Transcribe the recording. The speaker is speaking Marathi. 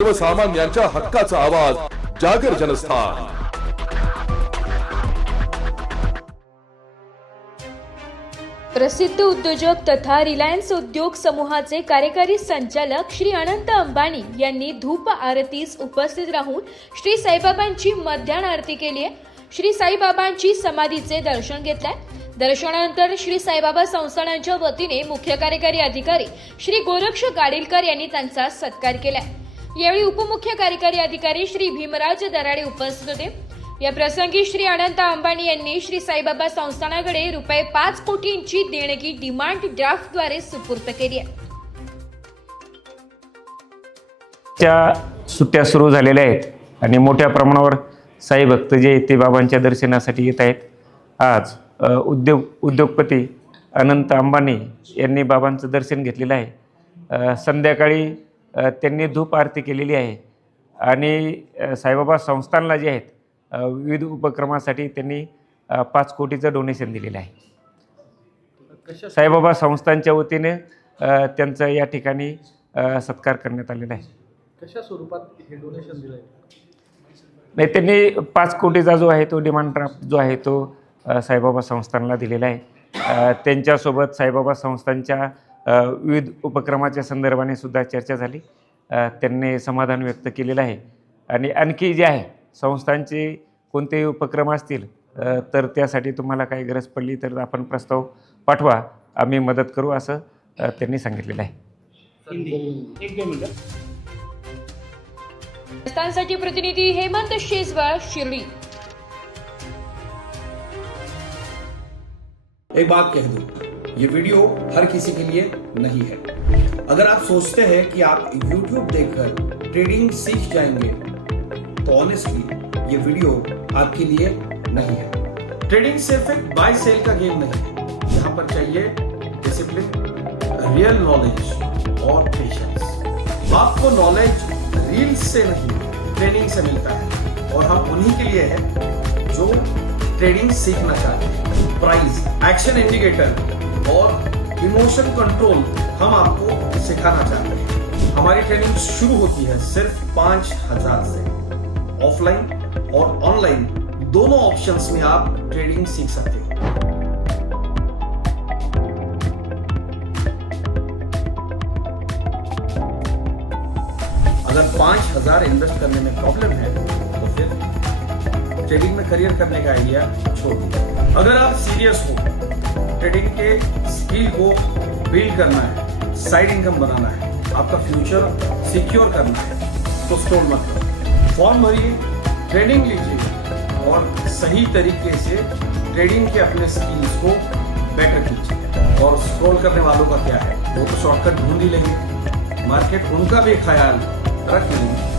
सर्वसामान्यांच्या हक्काचा आवाज जागर जनस्थान। प्रसिद्ध उद्योजक तथा रिलायन्स उद्योग समूहाचे कार्यकारी संचालक श्री अनंत अंबानी यांनी धूप आरतीस उपस्थित राहून श्री साईबाबांची मध्याह्न आरती केली आहे। श्री साईबाबांची समाधीचे दर्शन घेतले। दर्शनानंतर श्री साईबाबा संस्थानांच्या वतीने मुख्य कार्यकारी अधिकारी श्री गोरक्ष गाडीलकर यांनी त्यांचा सत्कार केला। यावेळी उपमुख्य कार्यकारी अधिकारी श्री भीमराज दराडे उपस्थित होते। या प्रसंगी श्री अनंत अंबानी यांनी श्री साईबाबा संस्थानाकडे ₹5 कोटींची देणगी डिमांड ड्राफ्टद्वारे सुपूर्द केली आहे। त्या सुट्ट्या सुरू झालेल्या आहेत आणि मोठ्या प्रमाणावर साई भक्त जे ते बाबांच्या दर्शनासाठी येत आहेत। आज उद्योगपती अनंत अंबानी यांनी बाबांचं दर्शन घेतलेलं आहे। संध्याकाळी त्यांनी धूप आरती केलेली आहे आणि साईबाबा संस्थानला जे आहेत विविध उपक्रमासाठी त्यांनी 5 कोटीचं डोनेशन दिलेलं आहे। साईबाबा संस्थांच्या वतीने त्यांचा या ठिकाणी सत्कार करण्यात आलेला आहे। कशा स्वरूपात हे डोनेशन दिलं आहे? नाही, त्यांनी 5 कोटीचा जो आहे तो डिमांड ड्राफ्ट जो आहे तो साईबाबा संस्थानला दिलेला आहे। त्यांच्यासोबत साईबाबा संस्थांच्या विविध उपक्रमाच्या संदर्भाने सुद्धा चर्चा झाली। त्यांनी समाधान व्यक्त केलेलं आहे आणि आणखी जे आहे संस्थांचे कोणतेही उपक्रम असतील तर त्यासाठी तुम्हाला काही गरज पडली तर आपण प्रस्ताव पाठवा, आम्ही मदत करू असं त्यांनी सांगितलेलं आहे। संस्थानसाठी प्रतिनिधी हेमंत शेजवळ, शिर्डी। एक बात कह दूं, ये वीडियो हर किसी के लिए नहीं है। अगर आप सोचते हैं कि आप YouTube देखकर ट्रेडिंग सीख जाएंगे तो ऑनेस्टली ये वीडियो आपके लिए नहीं है। ट्रेडिंग सिर्फ एक बाय सेल का गेम नहीं है। यहाँ पर चाहिए डिसिप्लिन, रियल नॉलेज और पेशेंस। आपको नॉलेज रील्स से नहीं ट्रेनिंग से मिलता है और हम उन्हीं के लिए हैं जो ट्रेडिंग सीखना चाहते हैं। प्राइस, एक्शन इंडिकेटर और इमोशन कंट्रोल हम आपको सिखाना चाहते हैं। हमारी ट्रेनिंग शुरू होती है सिर्फ 5,000 से। ऑफलाइन और ऑनलाइन दोनों ऑप्शंस में आप ट्रेडिंग सीख सकते हैं। अगर 5,000 इन्वेस्ट करने में प्रॉब्लम है तो फिर ट्रेडिंग में करियर करने का आइडिया छोड़ दीजिए। अगर आप सीरियस हो, ट्रेडिंग के स्किल को बिल्ड करना है, साइड इनकम बनाना है, आपका फ्यूचर सिक्योर करना है तो स्टॉल मत करो। फॉर्म भरिए, ट्रेनिंग लीजिए और सही तरीके से ट्रेडिंग के अपने स्किल्स को बेटर कीजिए। और स्क्रॉल करने वालों का क्या है, वो तो शॉर्टकट ढूंढ ही लेंगे, मार्केट उनका भी ख्याल रख लेंगे।